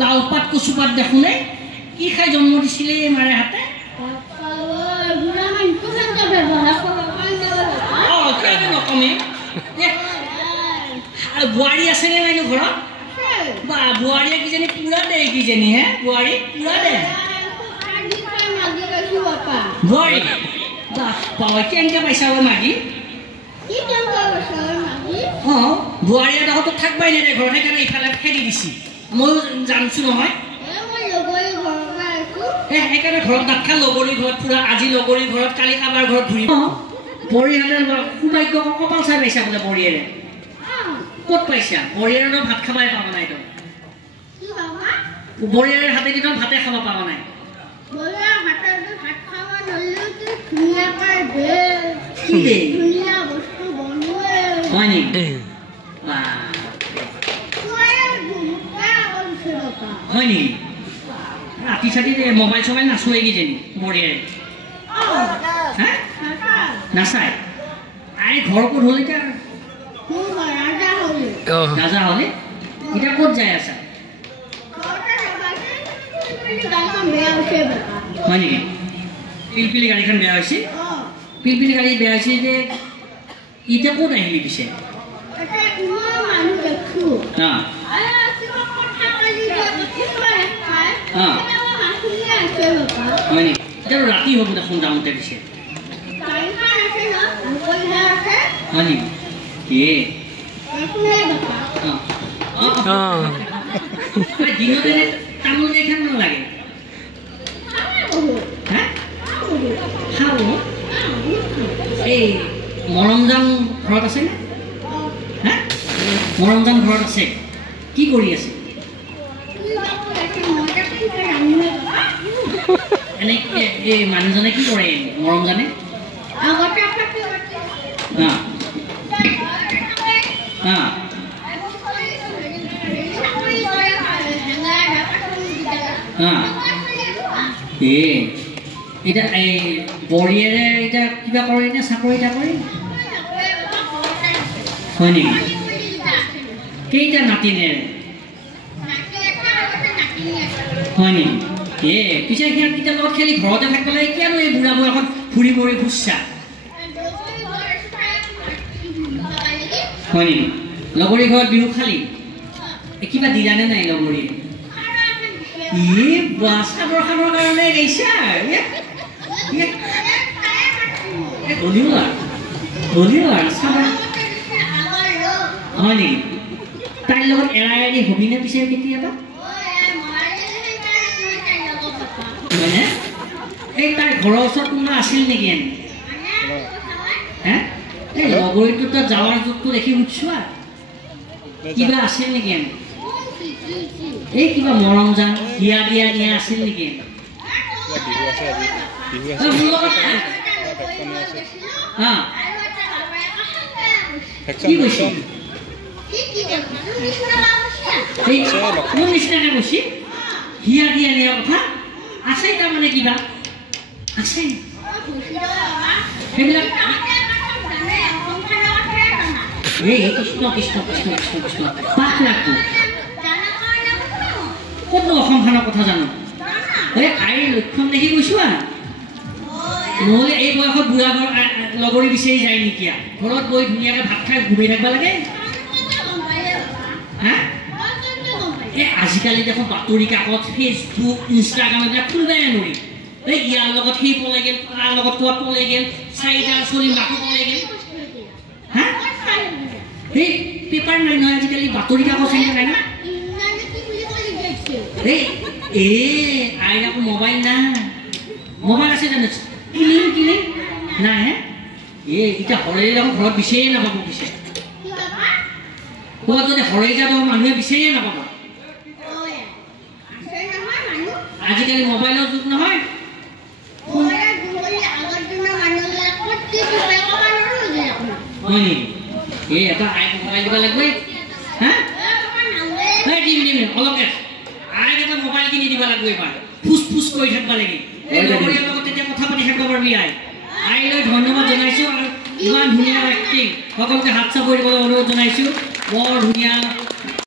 লাউ পাত কচু পাত দেখো নে কি খাই জন্ম দিছিলে মাৰে হাতে বোৱাৰী আছে নে নাই ঘৰত বা বোৱাৰীয়ে কিজানি পুৰা দে কিজানি হে বোৱাৰী পুৰা দে বোৱাৰী কেনেকে পাইছা মাগি বোৱাৰী এটা থাকবাই নেদে ঘৰত সেইকাৰণে ইফালে খেদি দিছি ময়ো জানছো নহয় সেইকাৰণে ঘৰত নাথা লগৰী ঘৰত পুৰা আজি লগৰী ঘৰত কালি কাবাৰ ঘৰত ঘূৰিব বৰিয়ালে সুভাগ্য কপাল চাই পাইছা বোলে বৰিয়াৰে ক'ত পাইছা বৰিয়াৰে ভাত খাবাই পাব নাই তো বৰিয়াৰে হাতেদি তো ভাতে খাব পাব নাই হয় নেকি হয় নেকি ৰাতি চাতি মোবাইল চবাইল নাচোৱে কিজানি বৰিয়াৰে নাচাই আই ঘৰ ক'ত হ'ল এতিয়া ৰাজা হ'লে এতিয়া ক'ত যাই আছা হয় নেকি পিলপিলি গাড়ীখন বেয়া হৈছে পিলপিলি গাড়ী বেয়া হৈছে যে এতিয়া ক'ত আহিলি পিছে হয় নেকি এতিয়া ৰাতি হ'ব দেখোন যাওঁতে পিছে হয় নেকি দিনতে তামোল এখন নালাগে এই মৰমজান ঘৰত আছে নে মৰমজান ঘৰত আছে কি কৰি আছে এনে এই মানুহজনে কি কৰে মৰমজানে এতিয়া এই বৰিয়াৰে এতিয়া কিবা কৰে নে চাকৰি তাকৰি হয় নেকি কেইটা নাতিনেৰে হয় নেকি পিছে সিহঁতকেইটাৰ লগত খেলি ঘৰতে থাকিব লাগে কিয়নো এই বুঢ়া বয়সত ফুৰি মৰি খুচছা হয় নেকি লগৰী ঘৰত বিহু খালি কিবা দিলানে নাই লগৰীয়ে চাদৰ খাবৰ কাৰণে গাইছা হয় নেকি তাইৰ লগত এৰাই এৰি হবিনে পিছে কেতিয়াবা হয়নে এই তাইৰ ঘৰৰ ওচৰত কোনোবা আছিল নেকি এনে এই লগৰীটো যাৱাৰ যুগটো দেখি সুধিছো আৰু কিবা আছিল নেকি এনে এই কিবা মৰমজান হিয়া দিয়া নিয়া আছিল নেকি কি কৈছে মোৰ নিচিনাকে কৈছে হিয়া দিয়া নিয়া কথা আছে তাৰমানে কিবা আছে সেইবিলাক এই কৃষ্ণ কৃষ্ণ কৃষ্ণ কৃষ্ণ কৃষ্ণ পাঠ লাগতো ক'তনো অসমখনৰ কথা জানো এই আইৰ লক্ষণ দেখি কৈছো নহ'লে এই বয়সত বুঢ়া ঘৰ লগৰী বিচাৰি যায় নেকি ঘৰত গৈ ধুনীয়াকৈ ভাত খাই ঘূৰি থাকিব লাগে এই আজিকালি দেখোন বাতৰি কাকত ফেচবুক ইনষ্টাগ্ৰাম এইবিলাক খুলিবই নোৱাৰি এই ইয়াৰ লগত সেই পলাই গ'ল তাৰ লগত ক'ত পলাই গ'ল চাৰিটা চলি মাকো পলাই গ'ল সেই পেপাৰ নাই নহয় আজিকালি বাতৰি কাকত নাই ন আইৰ আকৌ মোবাইল নাই মোবাইল আছে জানো কিলিং কিলিং নাই এতিয়া হৰে যাব ঘৰত বিচাৰিয়ে নাপাব পিছে ক'ৰবাত যদি হৰে যাব মানুহে বিচাৰিয়ে নাপাব আজিকালি মোবাইলৰ যুগ নহয় হয় নেকি এটা আই মোবাইল দিব লাগবে দিম অলপকে আইক এটা মোবাইল কিনি দিব লাগবে এবাৰ ফুচ ফুচ কৰি থাকিব লাগে লগৰীয়াৰ লগত তেতিয়া কথা পাতি থাকিব পাৰিবি আইলৈ ধন্যবাদ জনাইছোঁ আৰু ইমান ধুনীয়া এক্টিং সকলোকে হাত চাপৰি দিবলৈ অনুৰোধ জনাইছোঁ বৰ ধুনীয়া